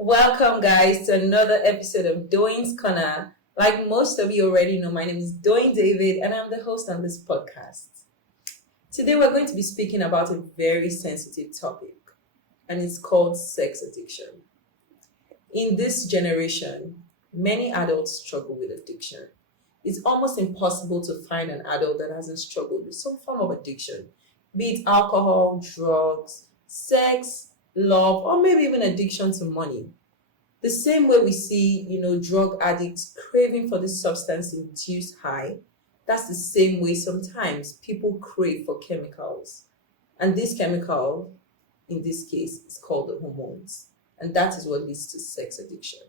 Welcome, guys, to another episode of Doyin's Corner. Like most of you already know, my name is Doyin David, and I'm the host on this podcast. Today, we're going to be speaking about a very sensitive topic, and it's called sex addiction. In this generation, many adults struggle with addiction. It's almost impossible to find an adult that hasn't struggled with some form of addiction, be it alcohol, drugs, sex, love, or maybe even addiction to money. The same way we see, drug addicts craving for this substance-induced high, that's the same way sometimes people crave for chemicals. And this chemical, in this case, is called the hormones. And that is what leads to sex addiction.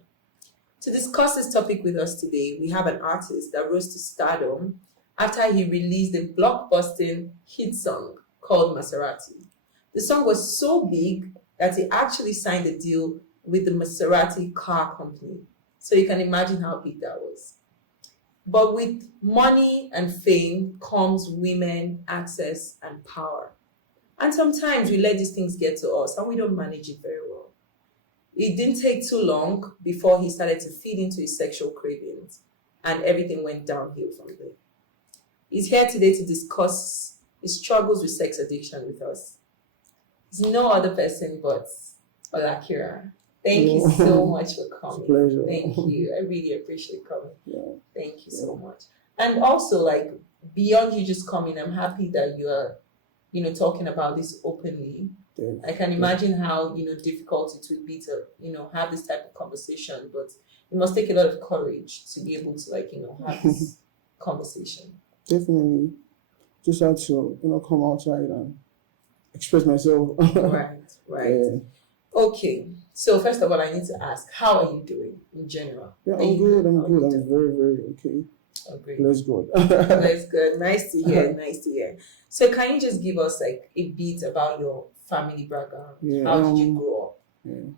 To discuss this topic with us today, we have an artist that rose to stardom after he released a blockbusting hit song called Maserati. The song was so big that he actually signed a deal with the Maserati car company. So you can imagine how big that was. But with money and fame comes women, access, and power. And sometimes we let these things get to us and we don't manage it very well. It didn't take too long before he started to feed into his sexual cravings and everything went downhill from there. He's here today to discuss his struggles with sex addiction with us. He's no other person but OLAKIRA. Thank you so much for coming. It's a pleasure. Thank you. I really appreciate coming. Yeah. Thank you so much. And also, beyond you just coming, I'm happy that you are, talking about this openly. Yeah. I can imagine how, difficult it would be to, have this type of conversation, but it must take a lot of courage to be able to, have this conversation. Definitely. Just had to, come outside and express myself. Right. Yeah. Okay. So first of all, I need to ask, how are you doing in general? Yeah, I'm good. I'm very, very okay. Oh, great. Let's go. That's good. Nice to hear. So can you just give us a bit about your family background? Yeah, how did you grow up? Yeah.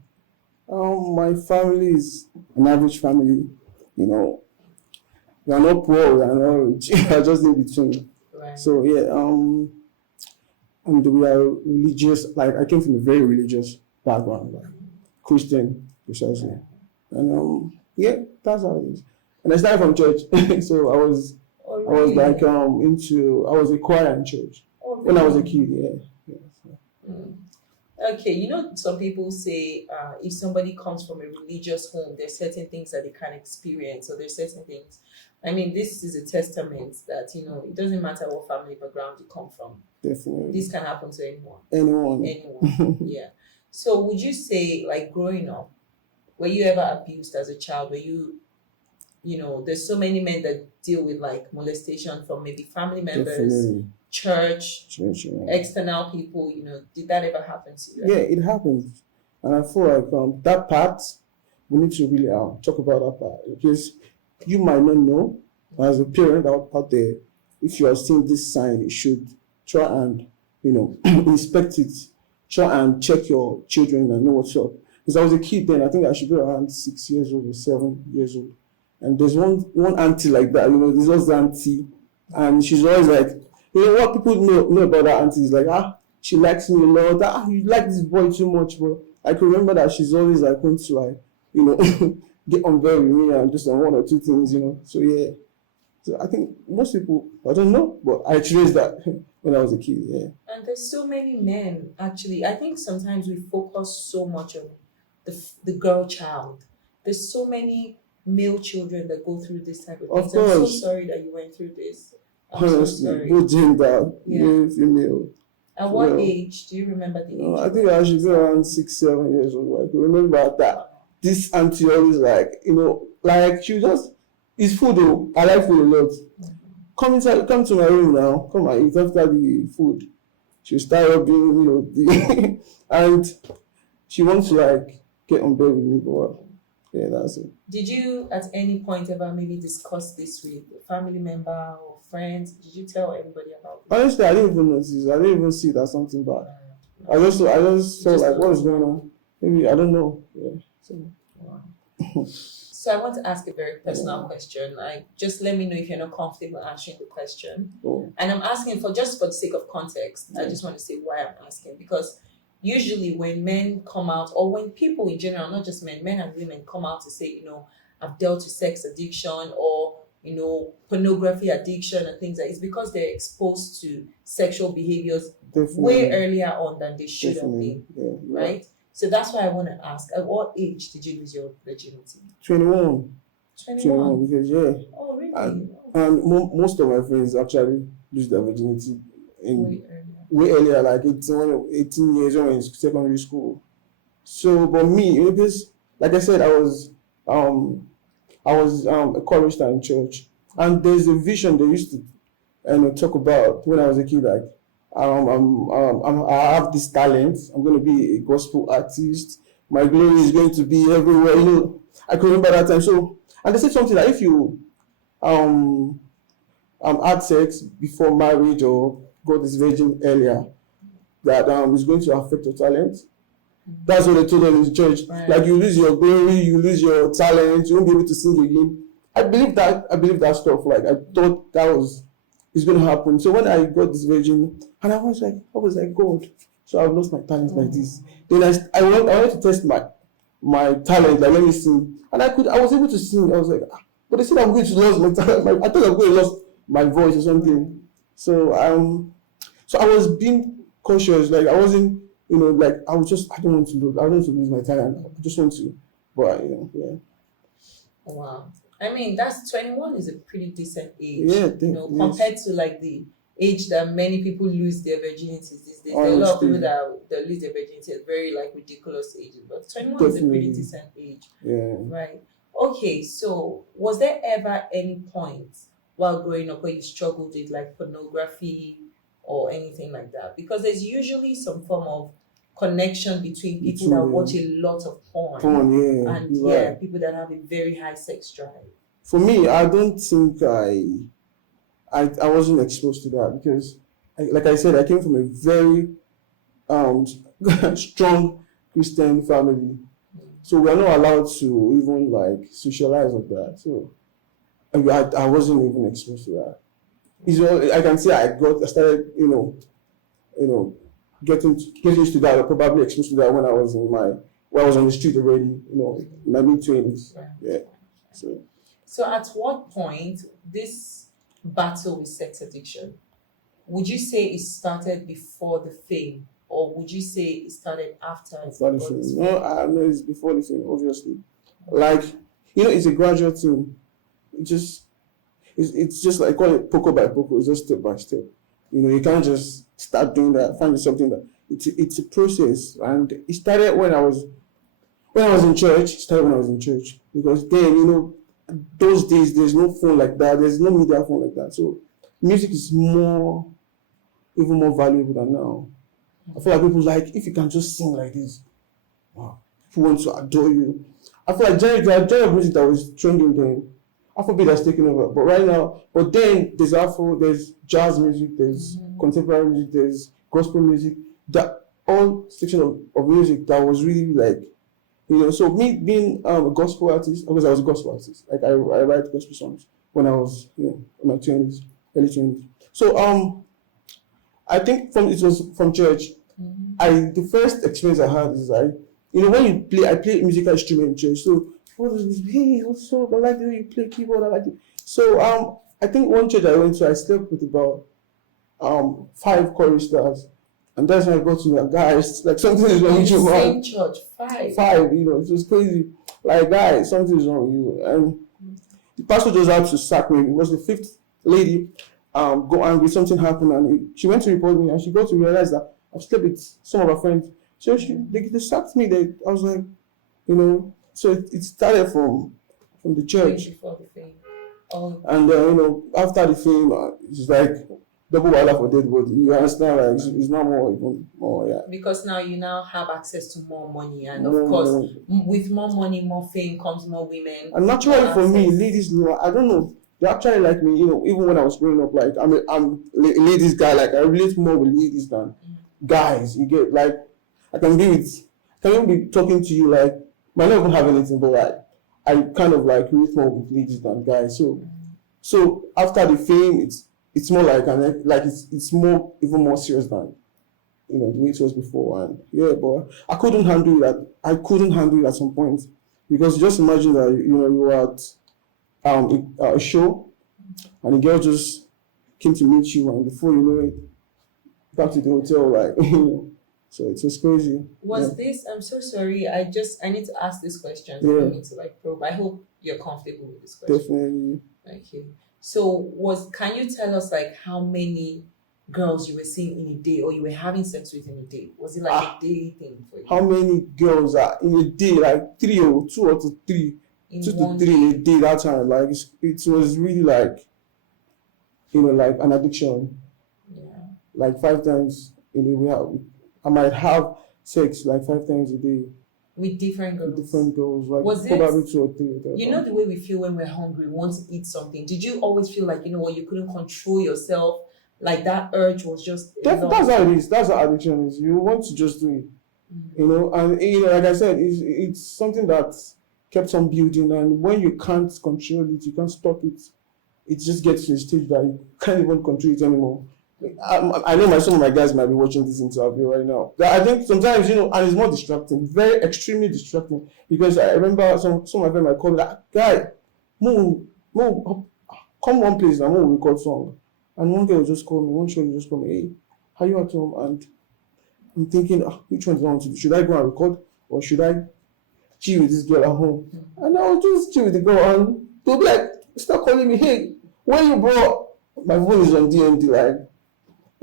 My family is an average family. We are not poor, we are not rich. We are just in between. Right. So and we are religious. I came from a very religious background, Christian precisely, and that's how it is. And I started from church, so I was a choir in church when I was a kid. Okay, some people say if somebody comes from a religious home, there's certain things that they can't experience, or there's certain things. I mean, this is a testament that it doesn't matter what family background you come from. Definitely, this can happen to anyone. Anyone. Yeah. So would you say, growing up, were you ever abused as a child? Were you, there's so many men that deal with molestation from maybe family members, Definitely. church, external people, did that ever happen to you? Yeah, it happens. And I feel like that part, we need to really talk about that part. Because you might not know, as a parent out there, if you are seeing this sign, you should try and, inspect it. Try and check your children and know what's up. Because I was a kid then, I think I should be around 6 years old or 7 years old. And there's one auntie like that, there's always the auntie, and she's always like, what people know about that auntie is she likes me a lot, you like this boy too much, but I can remember that she's always going to get on bed with me and just on one or two things, so yeah. So I think most people, I don't know, but I experienced that when I was a kid, yeah. And there's so many men, actually. I think sometimes we focus so much on the girl child. There's so many male children that go through this type of things. Of course. I'm so sorry that you went through this. Honestly, both gender, male, female. At what age? Do you remember the age? I think I should be around 6, 7 years old. I can remember that this auntie always she just, it's food though. I like food a lot. Come to my room now. Come and eat after the food. She'll start rubbing, and she wants to get on bed with me, but yeah, that's it. Did you at any point ever maybe discuss this with a family member or friends? Did you tell anybody about it? Honestly, I didn't even notice. I didn't even see it as something bad. I just saw what is going on. Maybe I don't know. Yeah. So I want to ask a very personal question. Just let me know if you're not comfortable answering the question. Oh. And I'm asking for the sake of context. I just want to say why I'm asking, because usually when men come out, or when people in general, not just men, men and women come out to say, I've dealt with sex addiction or pornography addiction and things like, it's because they're exposed to sexual behaviors way earlier on than they should have been, right? So that's why I want to ask, at what age did you lose your virginity? 21. 21? Because Oh, really? And most of my friends actually lose their virginity in way earlier, like 18 years old in secondary school. So, but me, because like I said, I was a chorister in church, and there's a vision they used to talk about when I was a kid, like I have this talent. I'm going to be a gospel artist. My glory is going to be everywhere. I can remember that time. So, and they said something like, if you had sex before marriage or got this virgin earlier, that is going to affect your talent. That's what they told them in church. Right. Like, you lose your glory, you lose your talent, you won't be able to sing again. I believe that stuff. Like, I thought it's going to happen. So when I got this virgin, and I was like, God, so I've lost my talent like this. Then I wanted to test my talent, like, let me sing. And I was able to sing. I was like, but they said I'm going to lose my talent. I thought I'm going to lose my voice or something. So I was being cautious. Like, I wasn't, like, I don't want to lose my talent. I just want to, but yeah. Wow. I mean, that's 21 is a pretty decent age. Yeah, compared to like the age that many people lose their virginities these days. There are a lot of people that lose their virginity at very like ridiculous ages. But 21 is a pretty decent age. Yeah. Right. Okay, so was there ever any point while growing up where you struggled with like pornography or anything like that? Because there's usually some form of connection between people that watch a lot of porn and people that have a very high sex drive. For me, I don't think I wasn't exposed to that because, like I said, I came from a very strong Christian family, so we are not allowed to even like socialize like that. So I wasn't even exposed to that. I can say I started getting used to that, or probably exposed to that when I was on the street already, in my mid-20s. Yeah. So at what point this battle with sex addiction, would you say it started before the fame, or would you say it started after? Before the fame. No, it's before the fame, obviously. Like, it's a gradual thing. It's just like, call it poco by poco. It's just step by step. You can't just start doing that, find something that it's a process. And it started when I was in church. Because then, those days there's no phone like that, there's no media phone like that. So music is even more valuable than now. I feel like people like, if you can just sing like this, wow, people want to adore you. I feel like genre of music that was trending then, Afrobeat has taken over. But then there's Afro, there's jazz music, there's contemporary music, there's gospel music, that all section of music that was really like, so me being a gospel artist, because I was a gospel artist, like I write gospel songs when I was in my 20s, early 20s. So I think it was from church. The first experience I had is when I play musical instrument in church. So hey, what's up? I like the way you play keyboard. I like it. So I think one church I went to, I slept with about 5 choristers, and that's when I got to guys, like, something is wrong with you, man. Same church, 5. 5, it was crazy. Like, guys, something is wrong with you. And the pastor just had to sack me. It was the 5th lady. Go angry, something happened, and she went to report me, and she got to realize that I've slept with some of her friends. So they sacked me. I was like, so it started from the church. Before the fame. Oh. And after the fame, it's like double wala for dead body. You understand? Like, it's not even more, yeah. Because now you have access to more money, and of course, with more money, more fame comes more women. And naturally, for me, ladies, I don't know. They actually like me, even when I was growing up. Like, I'm a ladies guy. Like, I relate more with ladies than guys. You get, like, I can even be talking to you, like, might not even have anything, but like, I kind of like relate more with ladies than guys. So after the fame, it's more like it's more, even more serious than the way it was before. And yeah, but I couldn't handle it. I couldn't handle it at some point because just imagine that you were at a show and the girl just came to meet you, and before you know it, back to the hotel, like so it was crazy. Was this? I'm so sorry. I need to ask this question. I don't need to probe. I hope you're comfortable with this question. Definitely. Okay. So can you tell us how many girls you were seeing in a day, or you were having sex with in a day? Was it a daily thing for you? How many girls are in a day? Like 3 or 2 or 3. In 2 to 3 in a day that time. Like it was really like an addiction. Yeah. Like 5 times in a day. I might have sex 5 times a day. With different girls? With different girls. Was probably 2 or 3. The way we feel when we're hungry, we want to eat something. Did you always feel you couldn't control yourself? Like that urge was just... That's how it is. That's how addiction is. You want to just do it. Mm-hmm. And like I said, it's something that kept on building, and when you can't control it, you can't stop it, it just gets to a stage that you can't even control it anymore. I know some of my guys might be watching this interview right now. I think sometimes, and it's more distracting, very extremely distracting, because I remember some of my friends might call me like, guy, move, come one place and we'll record song. And one girl will just call me, one show will just call me, hey, how you at home? And I'm thinking, which one do I want to do? Should I go and record, or should I chill with this girl at home? And I'll just chill with the girl, and they'll be like, start calling me, hey, where you bro? My phone is on DMD, like,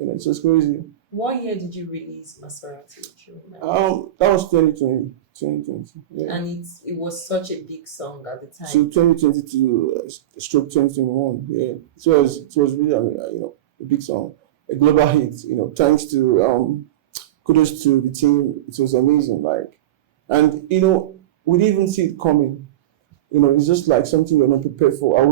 it's just crazy. What year did you release Maserati? That was 2020. Yeah. And it was such a big song at the time. So 2020 to stroke 2021. Yeah, it was really a big song, a global hit. Thanks to kudos to the team. It was amazing. And we didn't even see it coming. It's just something you're not prepared for. I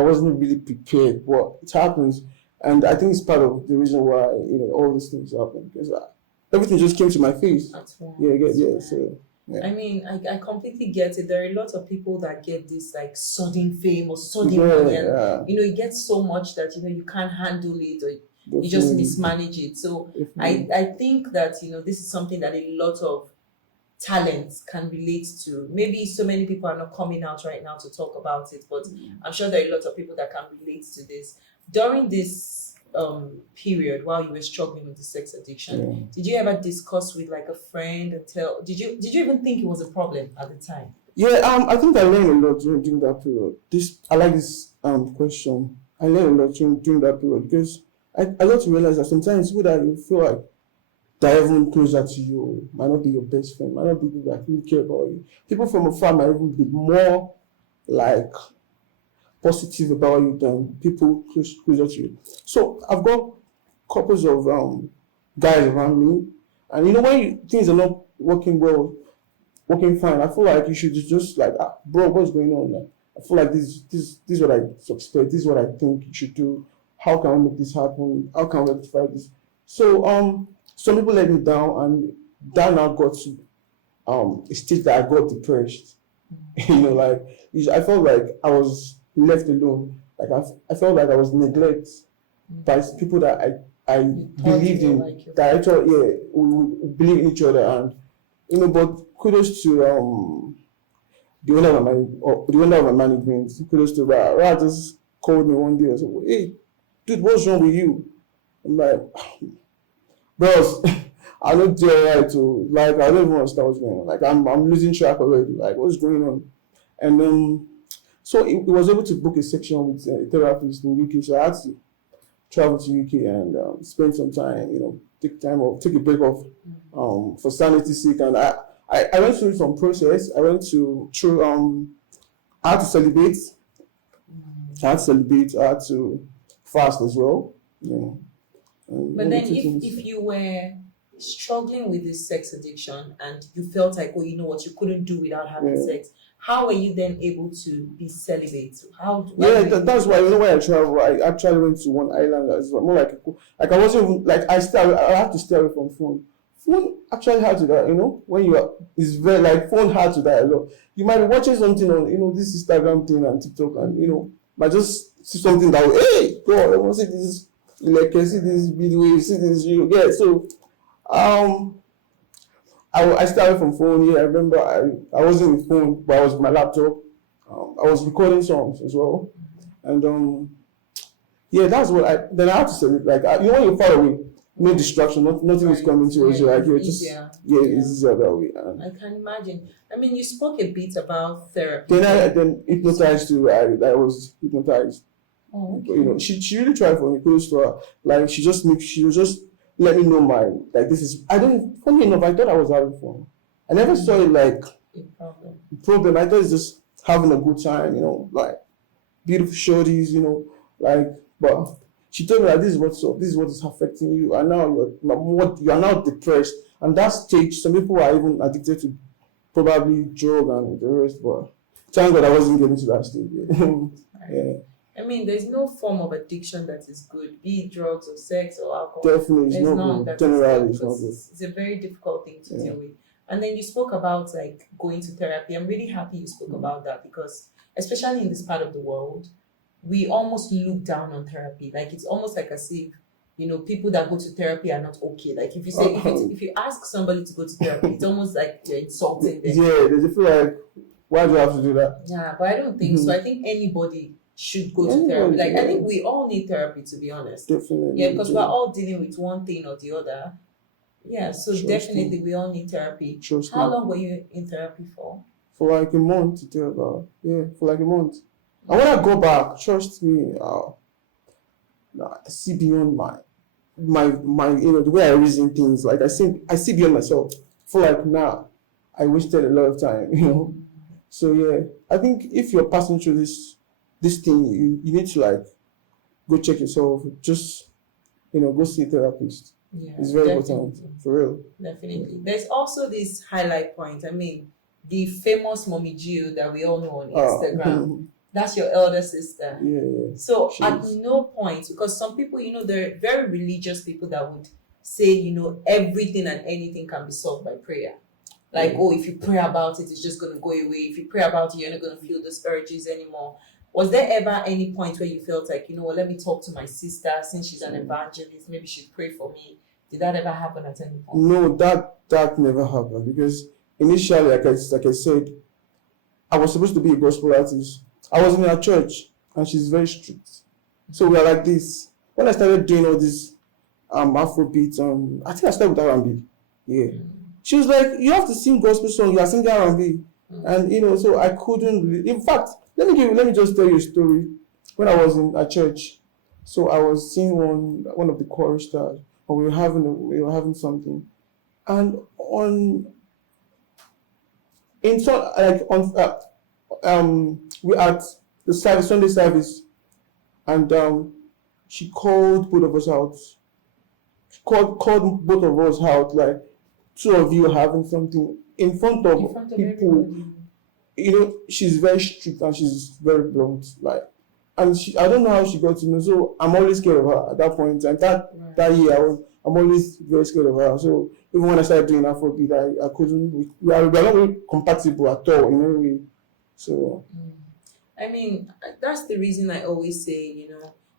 wasn't really prepared, but it happens. And I think it's part of the reason why, all these things happen, because everything just came to my face. That's right. Yeah. So, yeah. I mean, I completely get it. There are a lot of people that get this sudden fame or sudden money, and it gets so much that you can't handle it, or you just mismanage it. So I think that this is something that a lot of talents can relate to. Maybe so many people are not coming out right now to talk about it, but I'm sure there are a lot of people that can relate to this. During this period, while you were struggling with the sex addiction, did you ever discuss with a friend and tell? Did you even think it was a problem at the time? Yeah, I think I learned a lot during that period. I like this question. I learned a lot during that period, because I got to realize that sometimes people that you feel like they're even closer to you might not be your best friend, might not be people that really care about you. People from afar might even be more positive about you than people closer to you. So I've got couples of guys around me, and when things are not working fine, I feel like you should just bro, what's going on? I feel like this is what I suspect, this is what I think you should do. How can we make this happen? How can we rectify this? So some people let me down, and that now got to a stage that I got depressed. I felt like I was left alone. I felt like I was neglected by people that I believed in, that I thought, we believe in each other. And but kudos to the owner of my management. Kudos to Ra just called me one day and said, hey, dude, what's wrong with you? I'm like, bros, I don't do it right to I don't even understand what's going on. I'm losing track already. What's going on? And then so he was able to book a section with a therapist in UK. So I had to travel to UK and spend some time, take a break off for sanity's sake. And I went through some process. I had to celebrate. I had to fast as well. But then if you were struggling with this sex addiction and you felt like, you couldn't do without having sex, how were you then able to be celibate? That's why when I travel, I actually went to one island as well. More like I wasn't even I had to stay away from phone. Phone actually had to die, when it's very phone had to die a lot. You might be watching something on this Instagram thing and TikTok, and might just see something that hey God, I want to see this, see this video, see this, So Um, I started from phone. Yeah, I remember I wasn't with phone, but I was with my laptop. I was recording songs as well, and yeah, that's what I. Then I had to say, like, when you're far away, no distraction, nothing is Right. coming to us. Yeah, You're like, it's you're just, easier. yeah, Yeah. it's easier that way. I can imagine. I mean, you spoke a bit about therapy. Then I then hypnotized too. I was hypnotized. Oh, But, you know, she really tried for me, close to her. Like she was just let me know my like this is. I don't. Funny enough, I thought I was having fun. I never saw it like a problem. problem. I thought it's just having a good time. You know, like beautiful shorties. You know, like but. She told me that this is what's up, this is what is affecting you, and now you are now depressed. And that stage, some people are even addicted to probably drug and the rest. But thank God I wasn't getting to that stage. Yeah. I mean, there's no form of addiction that is good, be it drugs or sex or alcohol. Definitely, it's There's not none good. that Generally, is it's good not because good. it's a very difficult thing to deal with. And then you spoke about like going to therapy. I'm really happy you spoke about that because especially in this part of the world, we almost look down on therapy. Like it's almost like as if people that go to therapy are not okay. Like if you say if you ask somebody to go to therapy, it's almost like you're insulting them. Yeah, they feel like, why do I have to do that? Yeah, but I don't think so. I think anybody should go to therapy. Like I think we all need therapy, to be honest. Definitely. Yeah, because we're all dealing with one thing or the other. Yeah, so Trust definitely me. we all need therapy. Trust How me. long were you in therapy for? For like a month to tell about. Yeah, for like a month. And when I go back, trust me, I see beyond my the way I reason things. Like I see beyond myself. For like now, I wasted a lot of time. So yeah, I think if you're passing through this thing, you need to like go check yourself. Just go see a therapist. Yeah, It's very definitely. important, for real. Definitely. There's also this highlight point. I mean, the famous Mommy Gio that we all know on Instagram. That's your elder sister. Yeah. So She at is. no point, because some people, they're very religious people that would say, everything and anything can be solved by prayer. Like, if you pray about it, it's just going to go away. If you pray about it, you're not going to feel those urges anymore. Was there ever any point where you felt like, let me talk to my sister since she's an evangelist, maybe she'd pray for me? Did that ever happen at any point? No, that never happened because initially, like I said, I was supposed to be a gospel artist. I was in her church, and she's very strict. So we are like this. When I started doing all this Afrobeat, I think I started with R&B. Yeah. She was like, you have to sing gospel song, you are singing R&B. And so I couldn't really, in fact, let me just tell you a story. When I was in a church, so I was seeing one of the chorus stars, and we were having something. And we at the Sunday service, and she called both of us out. She called both of us out, like, two of you having something in front of people. Everybody. She's very strict and she's very blunt, like, and I don't know how she got to know. So I'm always scared of her at that point. And that year, I'm always very scared of her. So even when I started doing Afrobeat, I couldn't. We are not really compatible at all in any way. So. I mean, that's the reason I always say,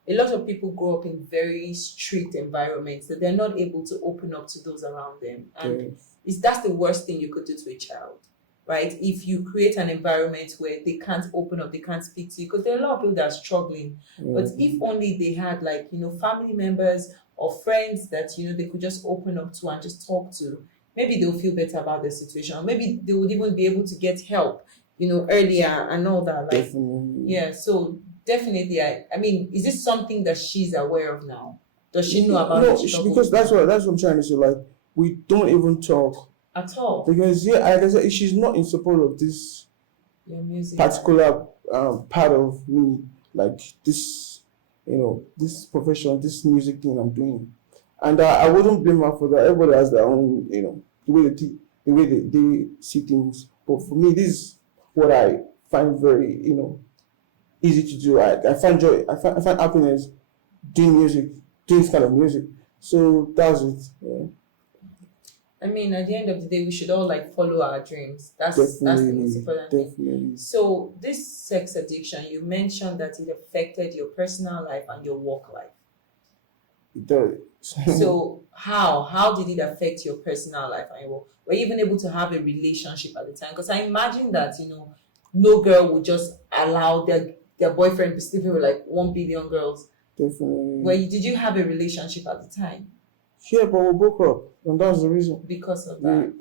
a lot of people grow up in very strict environments that they're not able to open up to those around them. And that's the worst thing you could do to a child, right? If you create an environment where they can't open up, they can't speak to you, because there are a lot of people that are struggling. But if only they had family members or friends that, they could just open up to and just talk to, maybe they'll feel better about their situation. Or maybe they would even be able to get help, earlier and all that. Like, definitely. Yeah, so definitely, I mean, is this something that she's aware of now? Does she know about it? No, because that's what I'm trying to say. Like, we don't even talk at all. Because like I said, she's not in support of this particular part of me, like this, this profession, this music thing I'm doing, and I wouldn't blame her for that. Everybody has their own, the way they see things. But for me, this is what I find very, easy to do. I find joy. I find happiness doing music, doing this kind of music. So that's it. Yeah. I mean, at the end of the day, we should all follow our dreams. That's the most important thing. So this sex addiction, you mentioned that it affected your personal life and your work life. it does. So how did it affect your personal life? And were you even able to have a relationship at the time? Because I imagine that no girl would just allow their boyfriend to sleep with like 1 billion girls. Definitely. Did you have a relationship at the time? Yeah, but we broke up, and that's the reason. Because of that,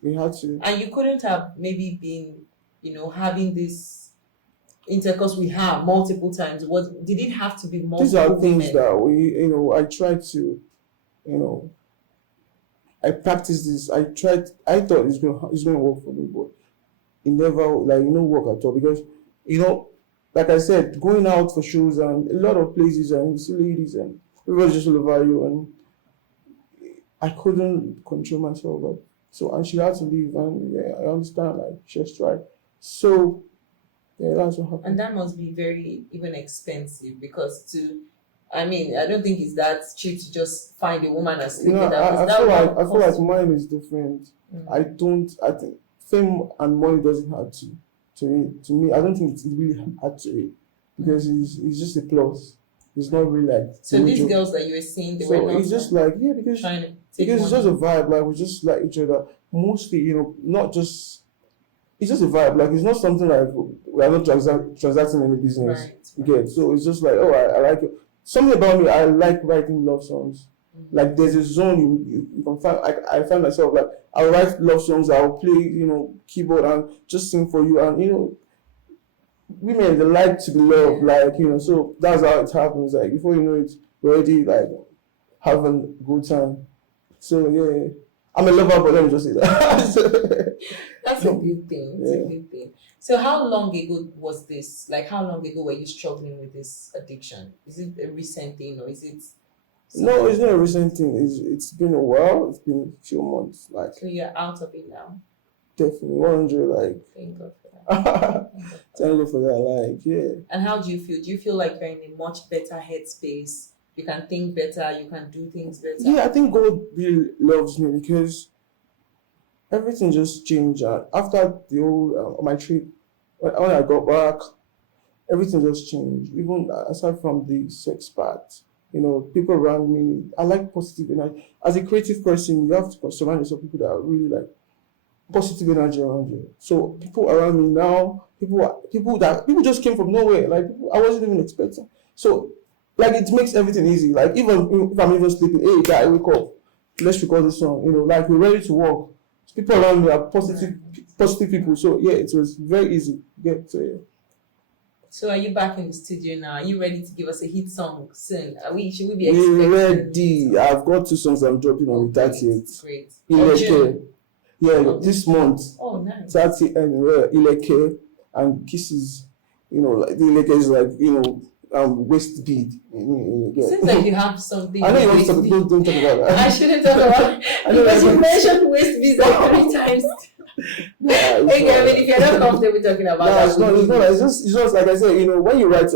we had to. And you couldn't have maybe been, having this intercourse with her multiple times. Did it have to be multiple? These are things women? that we, I tried to, I practiced this. I thought it's gonna work for me, but it never work at all because like I said, going out for shows and a lot of places and you see ladies and everybody's just all over you and I couldn't control myself. And she had to leave and I understand like she has tried. So that's what happened. And that must be very even expensive because I don't think it's that cheap to just find a woman and sleep with her. I feel like mine is different. I think fame and money doesn't have to me. I don't think it's really hard to it because it's just a plus. It's not really like. So these girls that you were seeing, were not. It's just like because it's just a vibe. Like we just like each other. Mostly, not just. It's just a vibe. Like it's not something like we are not transacting any business. Right. You get so it's just like I like it. Something about me. I like writing love songs. Like there's a zone you can find. I find myself like I'll write love songs. I'll play keyboard and just sing for you and women they like to be loved like so that's how it happens like before you know it you're already like having a good time. So yeah, I'm a lover but let me just say that. That's a good thing. It's a good thing. So how long ago was this? Like how long ago were you struggling with this addiction? Is it a recent thing or is it? No, it's not a recent thing. It's been a while. It's been a few months. Like so, you're out of it now. Definitely 100. Like thank God for that. Thank God for that. Like yeah. And how do you feel? Do you feel like you're in a much better headspace? You can think better. You can do things better. Yeah, I think God really loves me because everything just changed. After the whole my trip, when I got back, everything just changed. Even aside from the sex part. People around me, I like positive energy. As a creative person, you have to surround yourself with people that are really like positive energy around you. So people around me now, people just came from nowhere. Like people I wasn't even expecting. So like it makes everything easy. Like even if I'm even sleeping, hey guy, wake up. Let's record this song. Like we're ready to work. So people around me are positive people. So yeah, it was very easy. So yeah. So are you back in the studio now? Are you ready to give us a hit song soon? Should we be expecting? We're ready. I've got 2 songs I'm dropping on the 30th. Great. Ileke. Yeah, this month. Oh, nice. 30 and Ileke and Kisses. Like the Ileke is like, waist bead. Seems like you have something. I know you want to talk, don't talk about that. I shouldn't talk about it. Because you mentioned waist beads like 3 times. If you're not comfortable talking about that, it's not. It's just like I said. When you write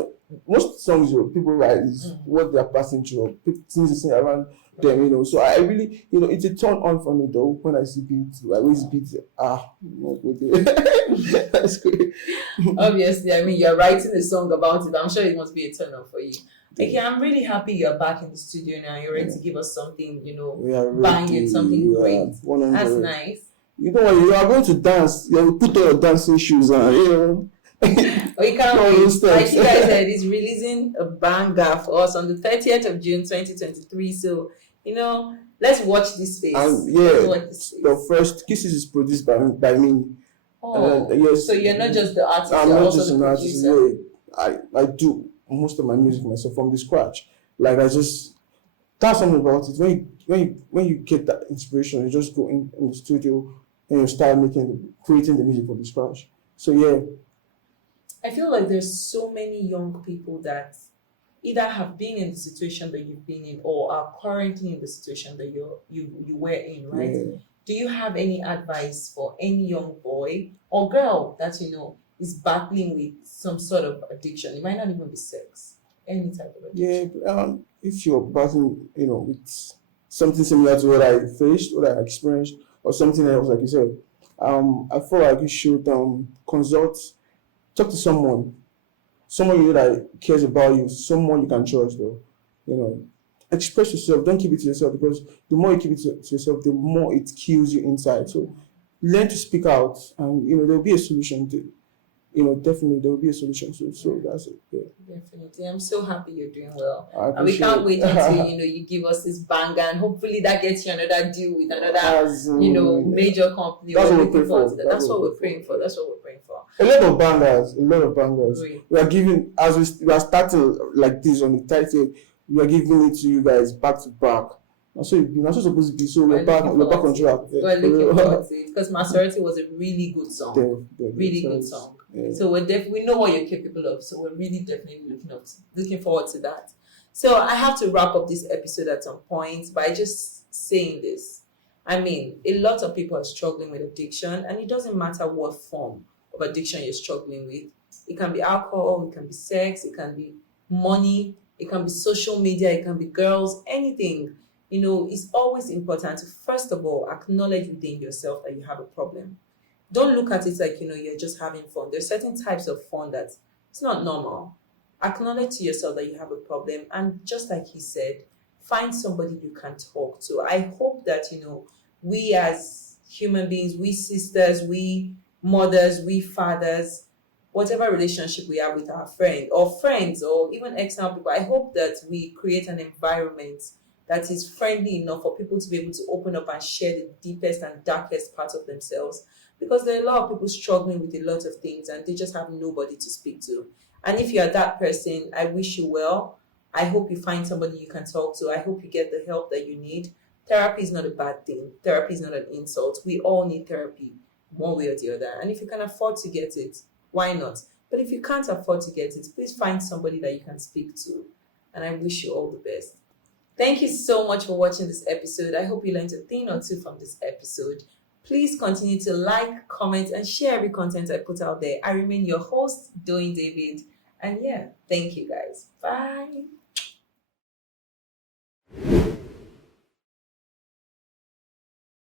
most songs, people write is what they're passing through, things they say around them. So I really, it's a turn on for me though when I see beats, like waist beats. That's great. Obviously, you're writing a song about it. I'm sure it must be a turn on for you. Okay, I'm really happy you're back in the studio now. You're ready to give us something, banging, something great. 100. That's nice. You are going to dance. You put on your dancing shoes on, Oh, you can't wait. Like you guys said, he's releasing a banger for us on the 30th of June 2023. So, let's watch this space. The first Kisses is produced by me. Oh, yes. So you're not just the artist, I'm you're not also just the an artist. Yeah, I do most of my music myself from the scratch. Like that's something about it. When you get that inspiration, you just go in the studio and you start creating the music from the scratch. So yeah. I feel like there's so many young people that either have been in the situation that you've been in or are currently in the situation that you were in, right? Yeah. Do you have any advice for any young boy or girl that is battling with some sort of addiction? It might not even be sex, any type of addiction. Yeah, if you're battling, with something similar to what I faced, what I experienced, or something else, like you said, I feel like you should talk to someone that cares about you, someone you can trust though. You know, express yourself. Don't keep it to yourself, because the more you keep it to yourself, the more it kills you inside. So learn to speak out, and there will be a solution to. Definitely there will be a solution. So that's it. Yeah. Definitely. I'm so happy you're doing well. I And we can't wait appreciate until, it. you give us this banger, and hopefully that gets you another deal with another, As in, major company. that's what we're looking praying forward for. to that. That's what we're praying for. That's what we're praying for. A lot of bangers. Great. We are giving, as we are starting like this on the title, we are giving it to you guys back to back. That's supposed to be. So we're back on track. We're looking forward to it, because Maserati was a really good song. Really good song. Yeah. So we know what you're capable of. So we're really definitely looking forward to that. So I have to wrap up this episode at some point by just saying this. I mean, a lot of people are struggling with addiction, and it doesn't matter what form of addiction you're struggling with. It can be alcohol, it can be sex, it can be money, it can be social media, it can be girls, anything. It's always important to, first of all, acknowledge within yourself that you have a problem. Don't look at it like, you're just having fun. There's certain types of fun that it's not normal. Acknowledge to yourself that you have a problem. And just like he said, find somebody you can talk to. I hope that, we as human beings, we sisters, we mothers, we fathers, whatever relationship we have with our friends or even external people, I hope that we create an environment that is friendly enough for people to be able to open up and share the deepest and darkest parts of themselves. Because there are a lot of people struggling with a lot of things, and they just have nobody to speak to. And if you're that person, I wish you well. I hope you find somebody you can talk to. I hope you get the help that you need. Therapy is not a bad thing. Therapy is not an insult. We all need therapy, one way or the other. And if you can afford to get it, why not? But if you can't afford to get it, please find somebody that you can speak to. And I wish you all the best. Thank you so much for watching this episode. I hope you learned a thing or two from this episode. Please continue to like, comment, and share every content I put out there. I remain your host, Doyin David. And thank you guys. Bye.